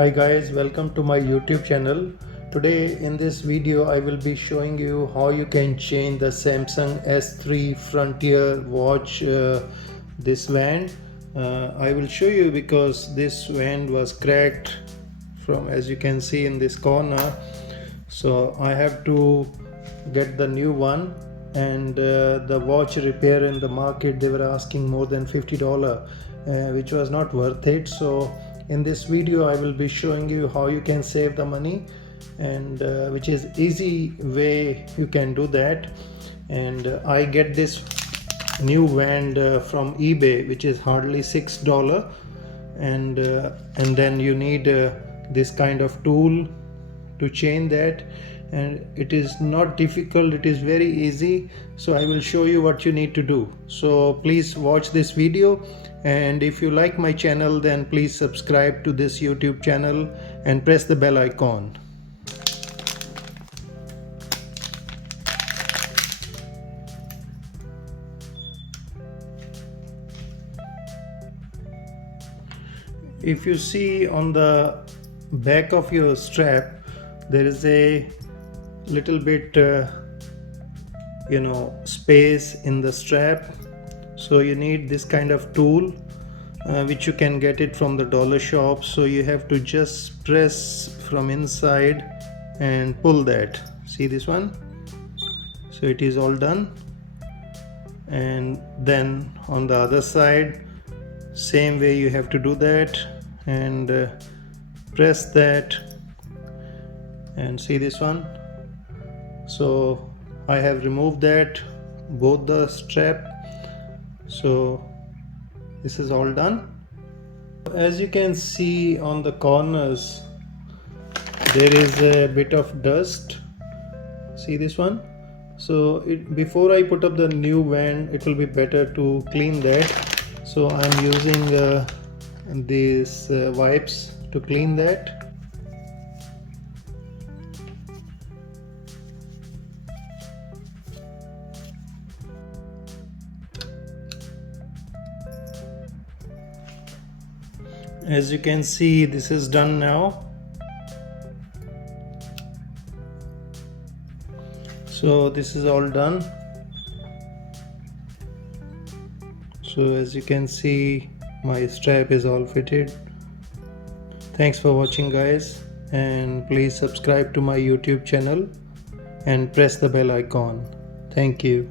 Hi guys, welcome to my YouTube channel. Today in this video I will be showing you how you can change the Samsung S3 Frontier watch this band. I will show you because this band was cracked from, as you can see in this corner, so I have to get the new one. And the watch repair in the market, they were asking more than $50, which was not worth it. So in this video I will be showing you how you can save the money, and which is easy way you can do that. And I get this new band from eBay, which is hardly $6. And then you need this kind of tool to change that, and it is not difficult, it is very easy. So I will show you what you need to do. So please watch this video, and if you like my channel then please subscribe to this YouTube channel and press the bell icon. If you see on the back of your strap, there is a little bit space in the strap. So you need this kind of tool, which you can get it from the dollar shop. So you have to just press from inside and pull that. See this one? So it is all done. And then on the other side, same way you have to do that, and press that, and see this one. So I have removed that, both the strap. So this is all done. As you can see on the corners, there is a bit of dust. See this one? So before I put up the new band, it will be better to clean that. So I'm using these wipes to clean that. As you can see, this is done now. So this is all done. So as you can see, my strap is all fitted. Thanks for watching guys, and please subscribe to my YouTube channel and press the bell icon. Thank you.